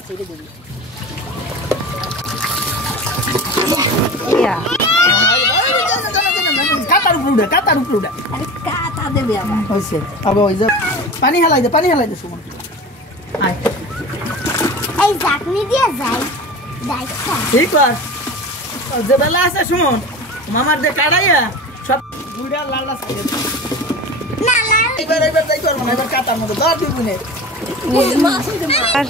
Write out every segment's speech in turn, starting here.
ছেড়ে দিবি কাতার উপরে উড়া আরে কাটা দেবে আবার হয়েছে আবার ওই যে পানি হেলাই দে সুমন আয় এই চাটনি দিয়ে যাই দেখা ঠিক আছে যে বেলা আছে সুমন মামার যে কাটাইয়া সব বুড়া লালটা খাইয়ে না না এবার যাই করবো না এবার কাটার মতো দর দিব নে আর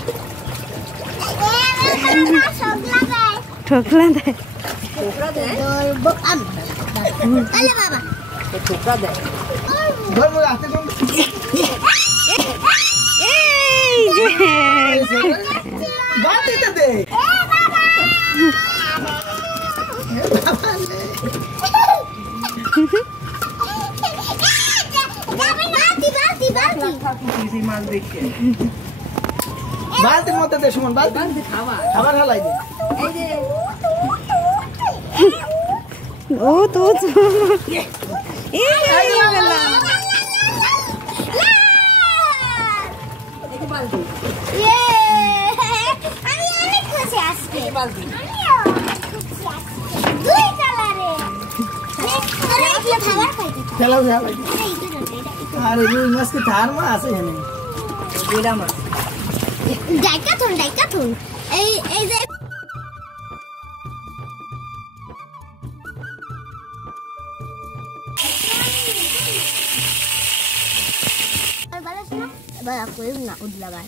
ঠোকলা দে ঠোকরা দে ধরবো আমি আলে বাবা ঠোকরা দে ধরবো হাতে কম এই যে বাতিতে দে বালতির মধ্যে দে সুমন বালতি খাবার হেলাই দে এই যে ও তো এই গেল দেখি বালতি আমি অনেক খুশি আজকে বালতি দুই কালারে আরে কি খাবার খাইতে খেলাও হেলাই দে এই দুটো আরে রুই মাছ কি থার মাছ আছে এখানে দুইটা মাছ ডাইকা থুন এই যে Bala ko yung naudlaban.